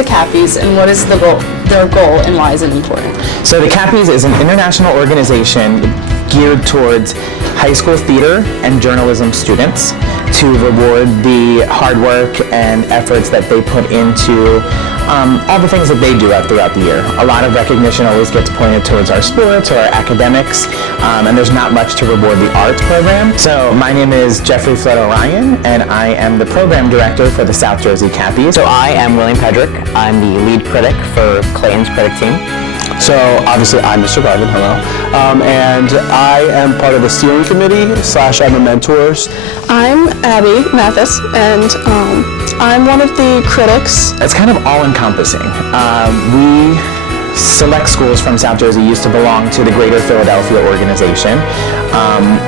the Cappies, and what is their goal, and why is it important? So the Cappies is an international organization geared towards high school theater and journalism students to reward the hard work and efforts that they put into all the things that they do throughout the year. A lot of recognition always gets pointed towards our sports or our academics, and there's not much to reward the arts program. So my name is Jeffrey Flood Orion, and I am the program director for the South Jersey Cappies. So I am William Pedrick. I'm the lead critic for Clayton's critic team. So obviously I'm Mr. Garvin, hello, and I am part of the steering committee / I'm a mentor. I'm Abby Mathis, and I'm one of the critics. It's kind of all-encompassing. We select schools from South Jersey used to belong to the Greater Philadelphia organization,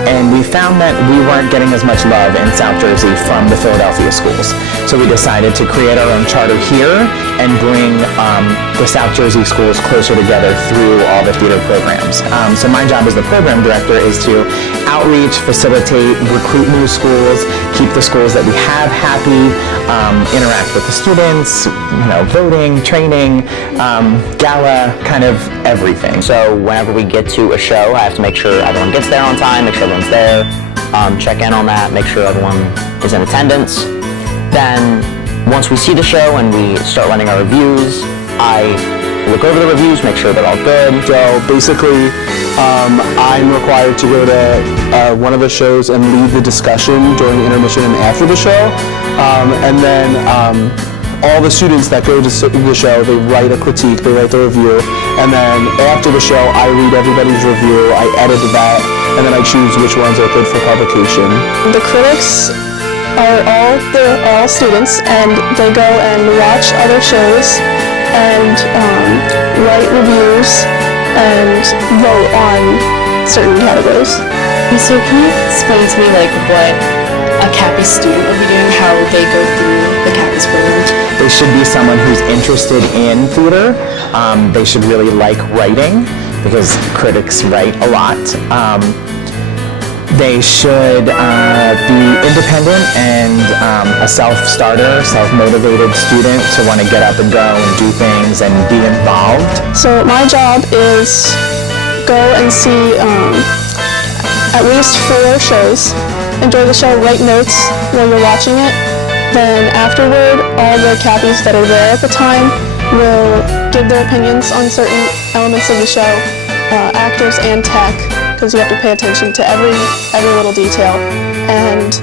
and we found that we weren't getting as much love in South Jersey from the Philadelphia schools. So we decided to create our own charter here and bring the South Jersey schools closer together through all the theater programs. So my job as the program director is to outreach, facilitate, recruit new schools, keep the schools that we have happy, interact with the students, voting, training, gala, kind of everything. So whenever we get to a show, I have to make sure everyone gets there on time, make sure everyone's there, check in on that, make sure everyone is in attendance. Then once we see the show and we start running our reviews, I look over the reviews, make sure they're all good. So basically, I'm required to go to one of the shows and lead the discussion during intermission and after the show. And then all the students that go to the show, they write a critique, they write the review, and then after the show, I read everybody's review, I edit that, and then I choose which ones are good for publication. The critics they're all students, and they go and watch other shows and write reviews and vote on certain categories. So can you explain to me what a Cappies student would be doing, how they go through the Cappies program? They should be someone who's interested in theater. They should really like writing, because critics write a lot. They should be independent and a self-starter, self-motivated student to want to get up and go and do things and be involved. So my job is go and see at least 4 shows, enjoy the show, write notes while you're watching it. Then afterward, all the Cappies that are there at the time will give their opinions on certain elements of the show, actors and tech, because you have to pay attention to every little detail. And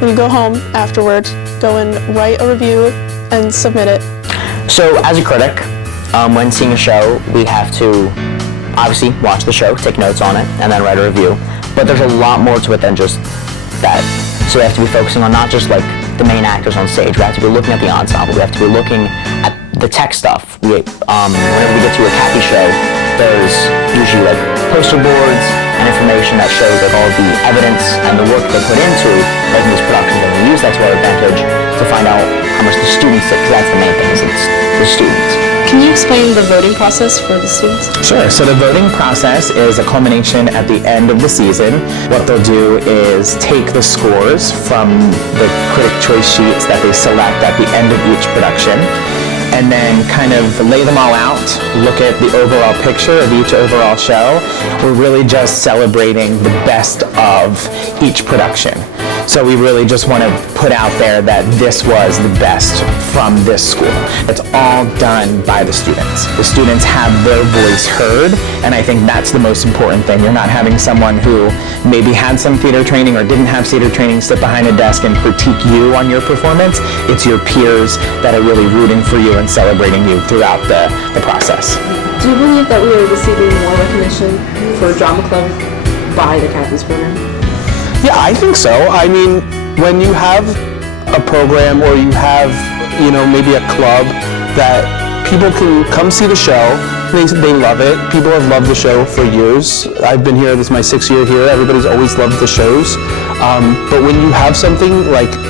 when you go home afterward, go and write a review and submit it. So as a critic, when seeing a show, we have to obviously watch the show, take notes on it, and then write a review. But there's a lot more to it than just that. So we have to be focusing on not just the main actors on stage. We have to be looking at the ensemble. We have to be looking at the tech stuff. Whenever we get to a Cappies show, there's usually poster boards and information that shows all of the evidence and the work they put into making these productions, and we use that to our advantage to find out how much the students did, because that's the main thing, is it's the students. Can you explain the voting process for the students? Sure. So the voting process is a culmination at the end of the season. What they'll do is take the scores from the critic choice sheets that they select at the end of each production, and then kind of lay them all out, look at the overall picture of each overall show. We're really just celebrating the best of each production. So we really just want to put out there that this was the best from this school. It's all done by the students. The students have their voice heard, and I think that's the most important thing. You're not having someone who maybe had some theater training or didn't have theater training sit behind a desk and critique you on your performance. It's your peers that are really rooting for you and celebrating you throughout the process. Do you believe that we are receiving more recognition for Drama Club by the Cappies program? Yeah, I think so. I mean, when you have a program or you have, maybe a club that people can come see the show, they love it. People have loved the show for years. I've been here, this is my 6th year here. Everybody's always loved the shows. But when you have something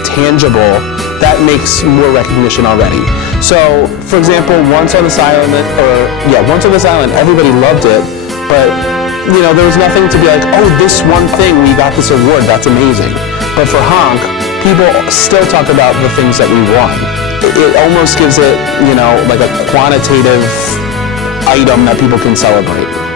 tangible, that makes more recognition already. So, for example, Once on this Island, everybody loved it, but there was nothing to be oh, this one thing, we got this award, that's amazing. But for Honk, people still talk about the things that we won. it almost gives it, like a quantitative item that people can celebrate.